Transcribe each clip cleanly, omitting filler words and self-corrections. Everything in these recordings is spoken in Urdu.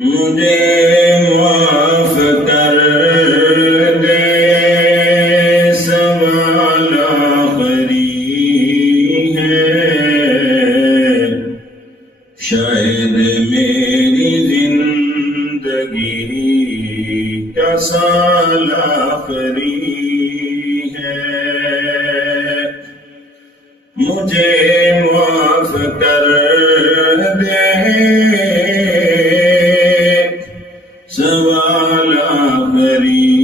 مجھے معاف کر دے، سوال آخری ہے، شاید میری زندگی کا سال آخری ہے۔ مجھے معاف کر دے، سوال آخری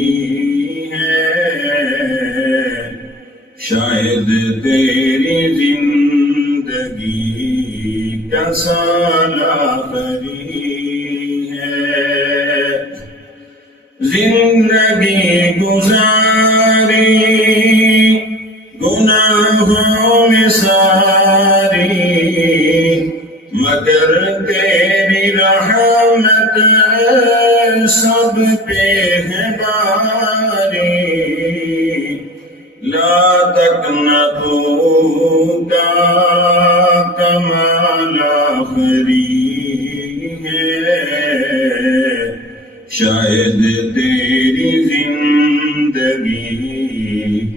ہے، شاید تیری زندگی کا سال آخری ہے۔ زندگی گزاری گناہوں میں ساری، مگر تیری رحمت سب پہ ہے باری۔ لا تقنطوا کا کمال آخری ہے، شاید تیری زندگی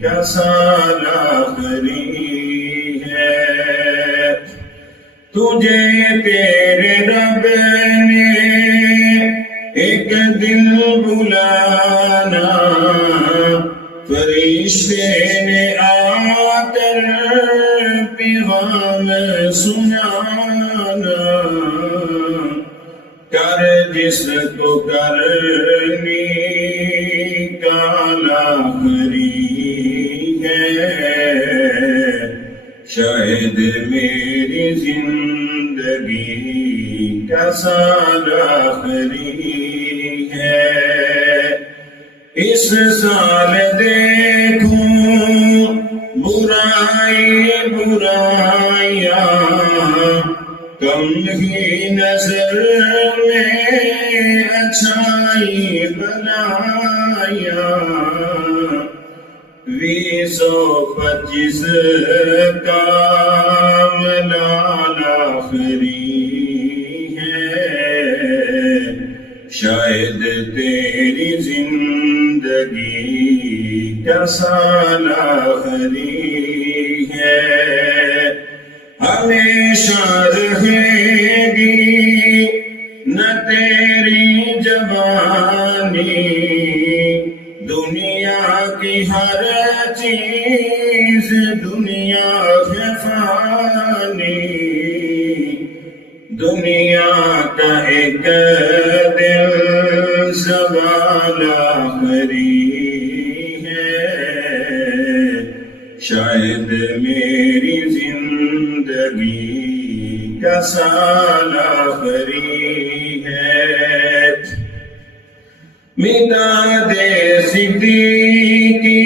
کا سال آخری ہے۔ تجھے تیرے رب نے ایک دن بلانا، فرشتے نے آ کر پیغام سنانا، کر جس کو کرنی کال آخری ہے، شاید میری زندگی کا سال آخری ہے۔ اس سال دیکھوں برائیاں کم ہی نظر میں، اچھائی بنایا 2025 کا ملال آخری ہے، شاید تیری زندگی کا سال آخری ہے۔ ہمیشہ رہے گی نہ تیری جوانی، دنیا کی ہر چیز دنیا ہے فانی، دنیا کا ایک دل زوال آخری ہے، شاید میری زندگی کا سال آخری ہے۔ مٹا دے صدیقی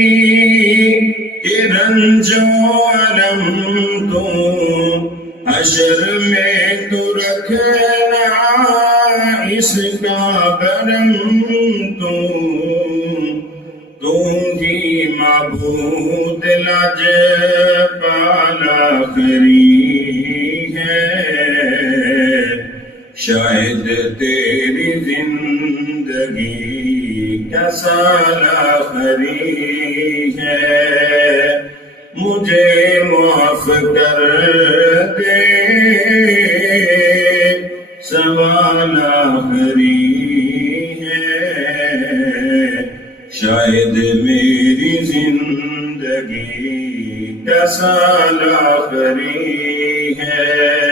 کہ رنج و علم تو حشر میں تو رکھنا، اس کا برم تو ہی معبود لاجپال آخری ہے، شاید تیری زندگی کا سال آخری ہے۔ مجھے معاف کر دے، سوال آخری ہے، شاید میری زندگی کا سال آخری ہے۔